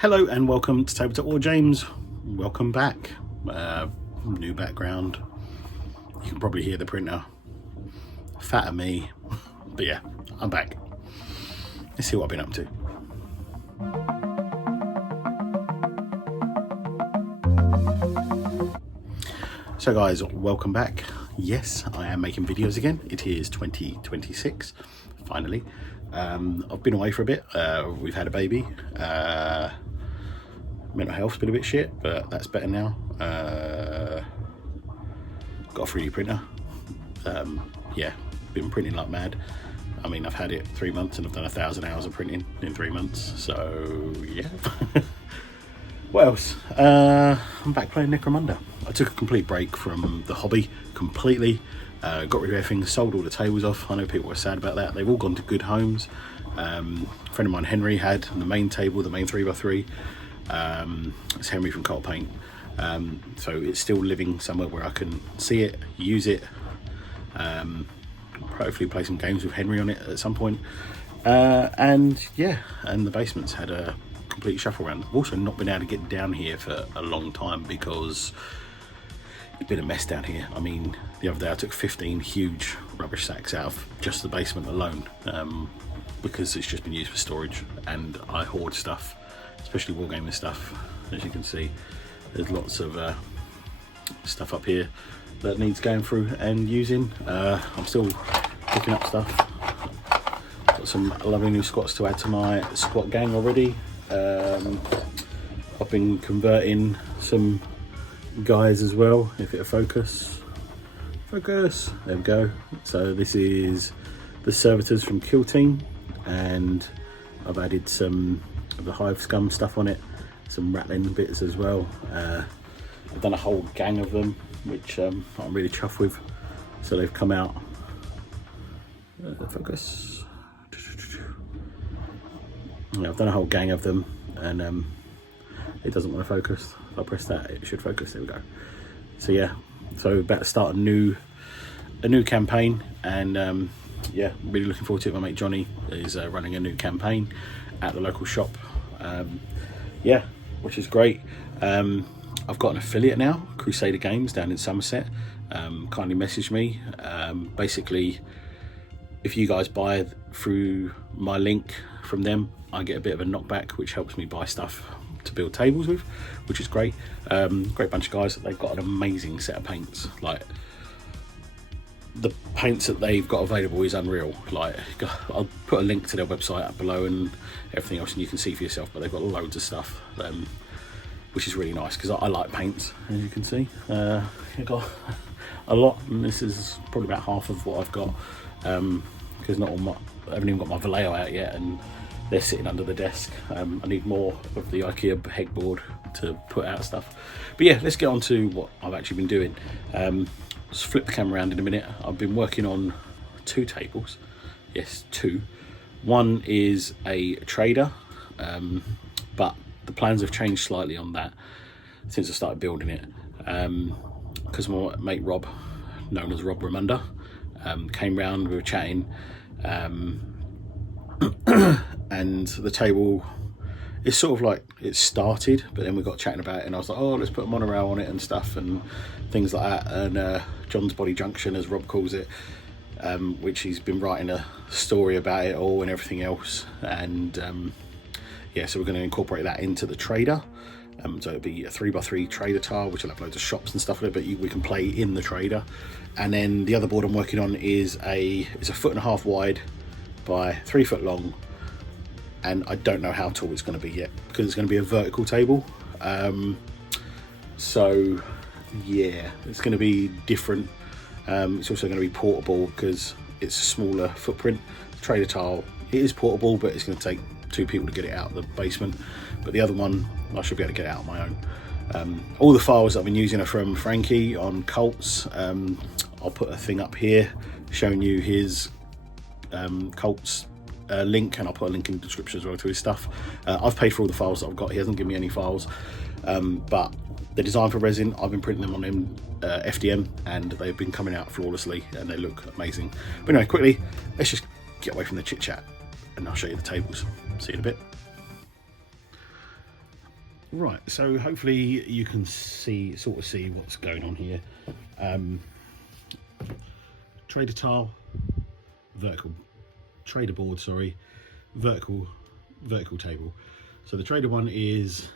Hello and welcome to Tabletop War James. Welcome back. New background. You can probably hear the printer. Fatter me. But yeah, I'm back. Let's see what I've been up to. So guys, welcome back. Yes, I am making videos again. It is 2026, finally. I've been away for a bit. We've had a baby. Mental health's been a bit shit, but that's better now. Got a 3D printer. Yeah, been printing like mad. I mean, I've had it 3 months and I've done 1,000 hours of printing in 3 months. So yeah. What else? I'm back playing Necromunda. I took a complete break from the hobby completely. Got rid of everything, sold all the tables off. I know people were sad about that. They've all gone to good homes. A friend of mine, Henry, had the main table, the main 3x3. It's Henry from Karl Paint. So it's still living somewhere where I can see it, use it, hopefully play some games with Henry on it at some point. And yeah, and the basement's had a complete shuffle around. I've also not been able to get down here for a long time because it's been a mess down here. I mean, the other day I took 15 huge rubbish sacks out of just the basement alone, because it's just been used for storage, and I hoard stuff, especially wargaming stuff. As you can see, there's lots of stuff up here that needs going through and using. I'm still picking up stuff. Got some lovely new squats to add to my squat gang already. I've been converting some guys as well. If it'll focus, there we go. So this is the servitors from Kill Team, and I've added some of the Hive Scum stuff on it, some rattling bits as well. I've done a whole gang of them, which I'm really chuffed with. So they've come out. Focus. Yeah, I've done a whole gang of them, and it doesn't want to focus. If I press that, it should focus. There we go. So yeah, so about to start a new campaign, and yeah, really looking forward to it. My mate Johnny is running a new campaign at the local shop. Yeah, which is great. I've got an affiliate now, Crusader Games down in Somerset. Kindly message me. Basically, if you guys buy through my link from them, I get a bit of a knockback, which helps me buy stuff to build tables with, which is great. Great bunch of guys. They've got an amazing set of paints. Like, the paints that they've got available is unreal. Like, I'll put a link to their website up below and everything else, and you can see for yourself. But they've got loads of stuff, which is really nice because I like paints, as you can see. I've got a lot, and this is probably about half of what I've got, because not all I haven't even got my Vallejo out yet, and they're sitting under the desk. I need more of the IKEA headboard to put out stuff. But yeah, let's get on to what I've actually been doing. Just flip the camera around in a minute. I've been working on 2 tables. Yes, 2. One is a trader, but the plans have changed slightly on that since I started building it. Because my mate Rob, known as Rob Ramunda, came round, we were chatting, and the table is sort of like, it started, but then we got chatting about it, and I was like, oh, let's put a monorail on it and stuff and things like that. And John's Body Junction, as Rob calls it, which he's been writing a story about it all and everything else. And yeah, so we're going to incorporate that into the trader. So it'll be a 3x3 trader tile, which will have loads of shops and stuff in it, but we can play in the trader. And then the other board I'm working on is it's a 1.5 foot wide by 3 foot long, and I don't know how tall it's going to be yet because it's going to be a vertical table. So yeah, it's going to be different. It's also going to be portable because it's a smaller footprint. The trader tile, it is portable, but it's going to take 2 people to get it out of the basement. But the other one, I should be able to get it out on my own. All the files that I've been using are from Frankie on Cults. I'll put a thing up here showing you his Cults link, and I'll put a link in the description as well to his stuff. I've paid for all the files that I've got. He hasn't given me any files, but the design for resin, I've been printing them on FDM, and they've been coming out flawlessly, and they look amazing. But anyway, quickly, let's just get away from the chit chat, and I'll show you the tables. See you in a bit. Right, so hopefully you can sort of see what's going on here. Trader tile, vertical, trader board, sorry, vertical table. So the trader one is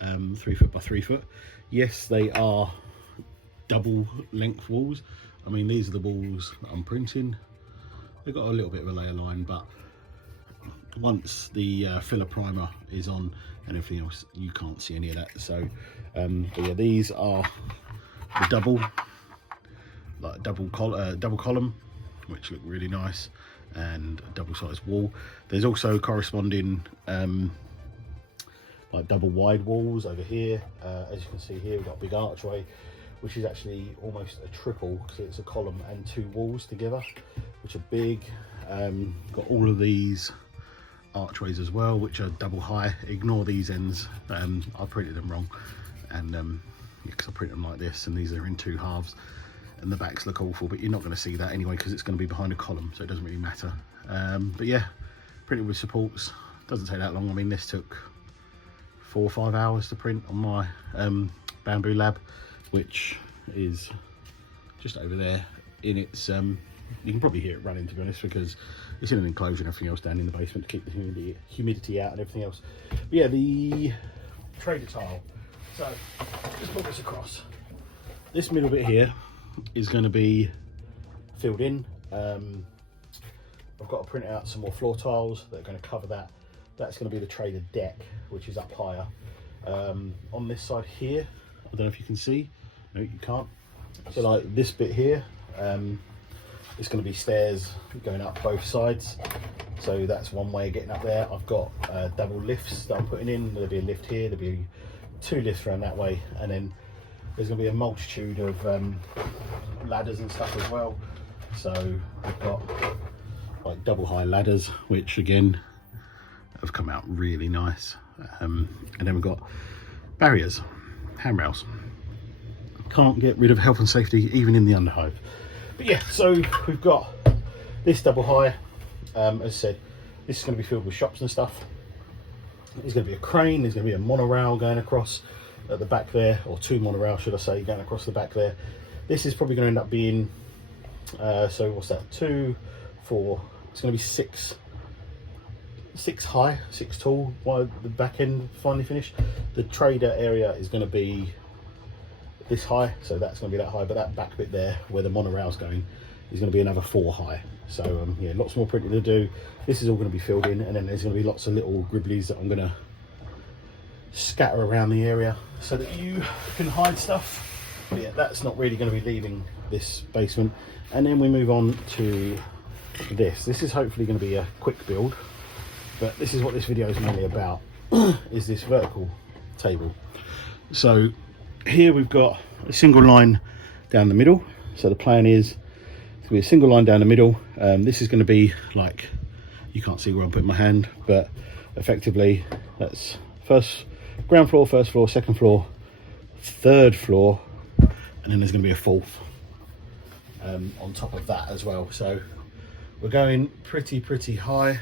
3 foot by 3 foot. Yes, they are double length walls. I mean, these are the walls that I'm printing. They've got a little bit of a layer line, but once the filler primer is on and everything else, you can't see any of that. So but yeah, these are the double column, which look really nice, and a double sized wall. There's also corresponding like double wide walls over here. As you can see here, we've got a big archway, which is actually almost a triple because it's a column and 2 walls together, which are big. Got all of these archways as well, which are double high. Ignore these ends, I printed them wrong, and because I print them like this, and these are in 2 halves, and the backs look awful, but you're not going to see that anyway because it's going to be behind a column, so it doesn't really matter. But yeah, printed with supports, doesn't take that long. I mean, this took 4 or 5 hours to print on my bamboo lab, which is just over there in its you can probably hear it running, to be honest, because it's in an enclosure and everything else down in the basement to keep the humidity out and everything else. But yeah, the trader tile, so just put this across. This middle bit here is going to be filled in. I've got to print out some more floor tiles that are going to cover that. That's going to be the trader deck, which is up higher. On this side here, I don't know if you can see. No, you can't. So like this bit here, it's going to be stairs going up both sides. So that's one way of getting up there. I've got double lifts that I'm putting in. There'll be a lift here, there'll be 2 lifts around that way, and then there's going to be a multitude of ladders and stuff as well. So we've got like double high ladders, which again have come out really nice. And then we've got barriers, handrails. Can't get rid of health and safety even in the underhive. But yeah, so we've got this double high. As I said, this is going to be filled with shops and stuff. There's going to be a crane, there's going to be a monorail going across at the back there, or 2 monorails should I say, going across the back there. This is probably going to end up being so what's that, 2, 4, it's going to be 6 high, 6 tall while the back end finally finished. The trader area is going to be this high, so that's going to be that high, but that back bit there where the monorail's going is going to be another 4 high. So yeah, lots more printing to do. This is all going to be filled in, and then there's going to be lots of little gribblies that I'm going to scatter around the area so that you can hide stuff. But yeah, that's not really going to be leaving this basement. And then we move on to this. This is hopefully going to be a quick build, but this is what this video is mainly about, is this vertical table. So here we've got a single line down the middle. So the plan is to be a single line down the middle. This is going to be like, you can't see where I'm putting my hand, but effectively that's ground floor, first floor, second floor, third floor, and then there's going to be a 4th on top of that as well. So we're going pretty high.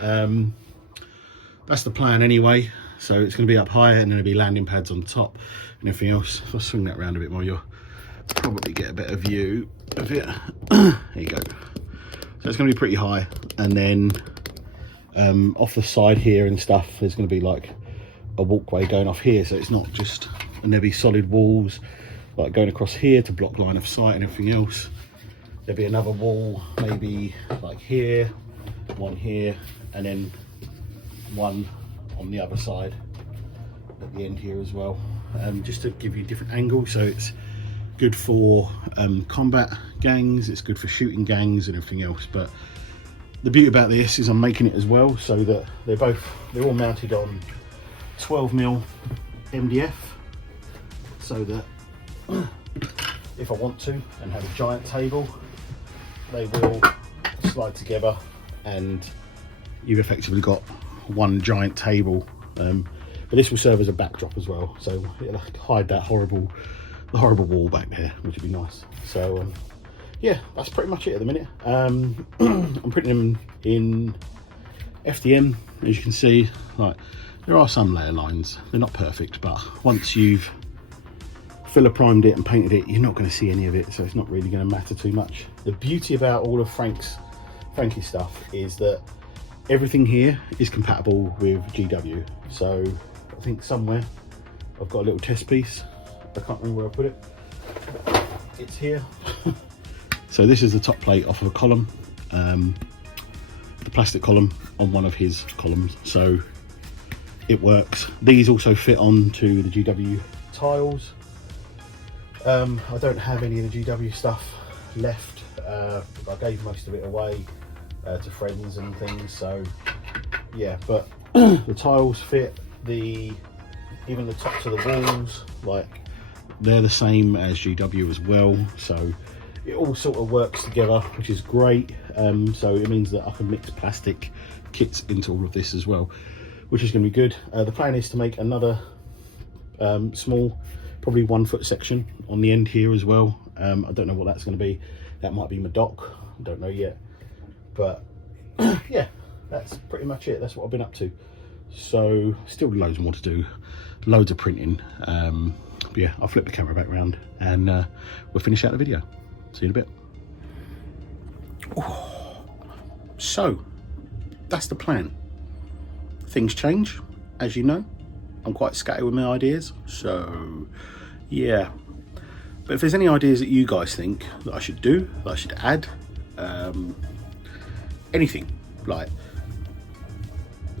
That's the plan anyway. So it's going to be up higher, and then there'll be landing pads on top and everything else. If I swing that around a bit more, you'll probably get a better view of it. There you go. So it's going to be pretty high, and then off the side here and stuff, there's going to be like a walkway going off here, so it's not just, and there'll be solid walls like going across here to block line of sight and everything else. There'll be another wall maybe like here, one here, and then one on the other side at the end here as well, just to give you different angles. So it's good for combat gangs, it's good for shooting gangs and everything else. But the beauty about this is I'm making it as well so that they're all mounted on 12mm MDF, so that if I want to and have a giant table, they will slide together and you've effectively got one giant table. But this will serve as a backdrop as well, so it'll hide that horrible wall back there, which would be nice. So yeah, that's pretty much it at the minute. I'm printing them in FDM, as you can see. Like, There are some layer lines, they're not perfect, but once you've filler primed it and painted it, you're not going to see any of it, so it's not really going to matter too much. The beauty about all of Frankie's stuff is that everything here is compatible with GW. So I think somewhere I've got a little test piece. I can't remember where I put it. It's here. So this is the top plate off of a column, the plastic column on one of his columns, so it works. These also fit onto the GW tiles. I don't have any of the GW stuff left. I gave most of it away to friends and things, so yeah, but the tiles fit, even the tops of the walls, like they're the same as GW as well, so it all sort of works together, which is great. So it means that I can mix plastic kits into all of this as well, which is going to be good. The plan is to make another small, probably 1 foot section on the end here as well. I don't know what that's going to be. That might be my dock, I don't know yet, but yeah, that's pretty much it. That's what I've been up to. So still loads more to do, loads of printing. But yeah, I'll flip the camera back around and we'll finish out the video. See you in a bit. Oh, so that's the plan. Things change, as you know. I'm quite scatty with my ideas, so yeah. But if there's any ideas that you guys think that I should do, that I should add, anything, like,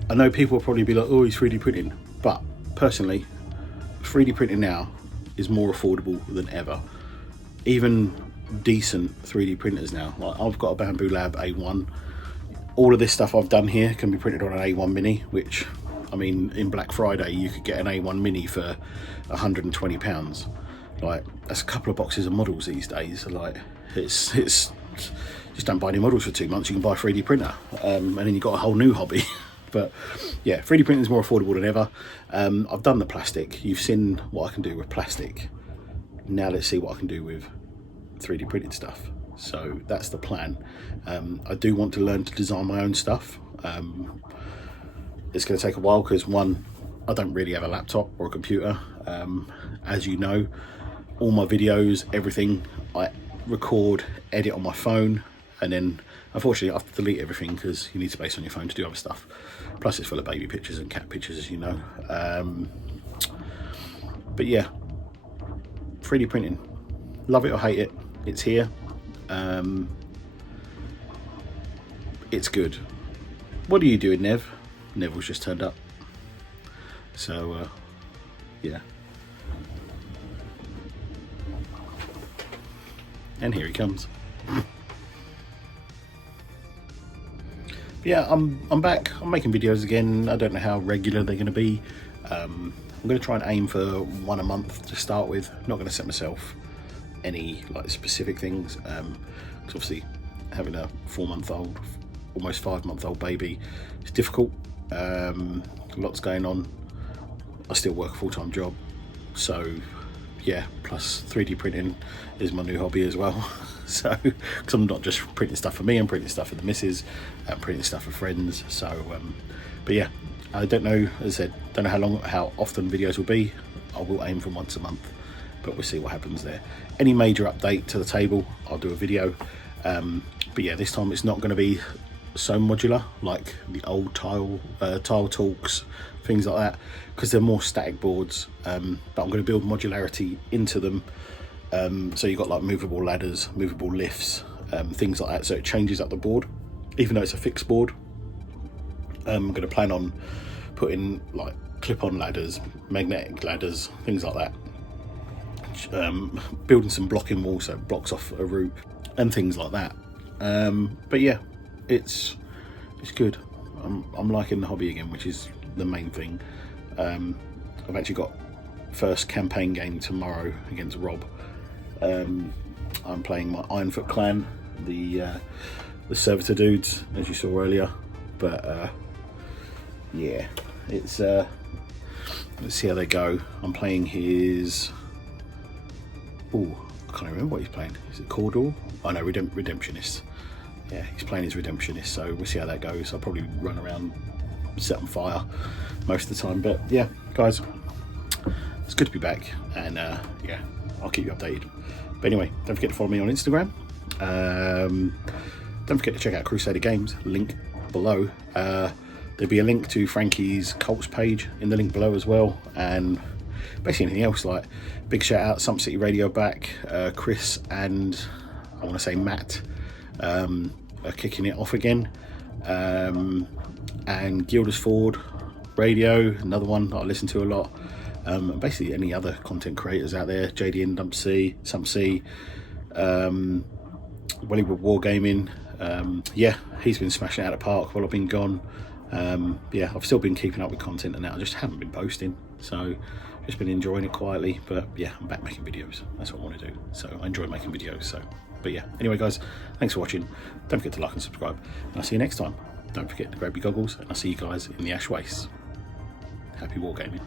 I know people will probably be like, oh, he's 3D printing, but personally, 3D printing now is more affordable than ever. Even decent 3D printers now, like I've got a Bamboo Lab A1. All of this stuff I've done here can be printed on an A1 Mini, which, I mean, in Black Friday you could get an A1 Mini for £120. Like, that's a couple of boxes of models these days. Like, it's just don't buy any models for 2 months, you can buy a 3D printer, and then you've got a whole new hobby. But yeah, 3D printing is more affordable than ever. I've done the plastic, you've seen what I can do with plastic. Now let's see what I can do with 3D printed stuff. So that's the plan. I do want to learn to design my own stuff. It's going to take a while because, one, I don't really have a laptop or a computer. As you know, all my videos, everything, I record, edit on my phone, and then unfortunately I have to delete everything because you need space on your phone to do other stuff. Plus it's full of baby pictures and cat pictures, as you know. But yeah, 3D printing, love it or hate it, it's here. It's good. What are you doing, Nev? Neville's just turned up. So yeah, and here he comes. Yeah, I'm back. I'm making videos again. I don't know how regular they're going to be. I'm going to try and aim for 1 a month to start with. I'm not going to set myself any like specific things, because obviously having a 4-month-old, almost 5-month-old baby is difficult. Lots going on. I still work a full-time job, so yeah, plus 3D printing is my new hobby as well. So, because I'm not just printing stuff for me, I'm printing stuff for the missus, I'm printing stuff for friends. So but yeah, I don't know, as I said, don't know how often videos will be. I will aim for 1 a month, but we'll see what happens there. Any major update to the table, I'll do a video. But yeah, this time it's not going to be so modular like the old tile talks, things like that, because they're more static boards. But I'm going to build modularity into them. So you've got like movable ladders, movable lifts, things like that, so it changes up the board even though it's a fixed board. I'm going to plan on putting like clip-on ladders, magnetic ladders, things like that. Building some blocking walls so it blocks off a route and things like that. But yeah, it's good. I'm liking the hobby again, which is the main thing. I've actually got first campaign game tomorrow against Rob. I'm playing my Ironfoot clan, the servitor dudes, as you saw earlier. But yeah, it's let's see how they go. I'm playing his, oh, I can't remember what he's playing. Is it Cordor? Oh no, Redemptionist. Yeah, he's playing his Redemptionist, so we'll see how that goes. I'll probably run around, set on fire most of the time. But yeah, guys, it's good to be back, and yeah, I'll keep you updated. But anyway, don't forget to follow me on Instagram. Don't forget to check out Crusader Games, link below. There'll be a link to Frankie's Colts page in the link below as well, and basically anything else. Like, big shout out Sump City Radio back, Chris and I want to say Matt are kicking it off again, and Gilders Ford Radio, another one that I listen to a lot. Basically any other content creators out there, JDN Sump C, Wellywood Wargaming. Yeah, he's been smashing it out of the park while I've been gone. Yeah, I've still been keeping up with content and that, I just haven't been posting, so just been enjoying it quietly. But yeah, I'm back making videos, that's what I want to do, so I enjoy making videos. So, but yeah, anyway guys, thanks for watching. Don't forget to like and subscribe, and I'll see you next time. Don't forget to grab your goggles, and I'll see you guys in the Ash Waste. Happy wargaming.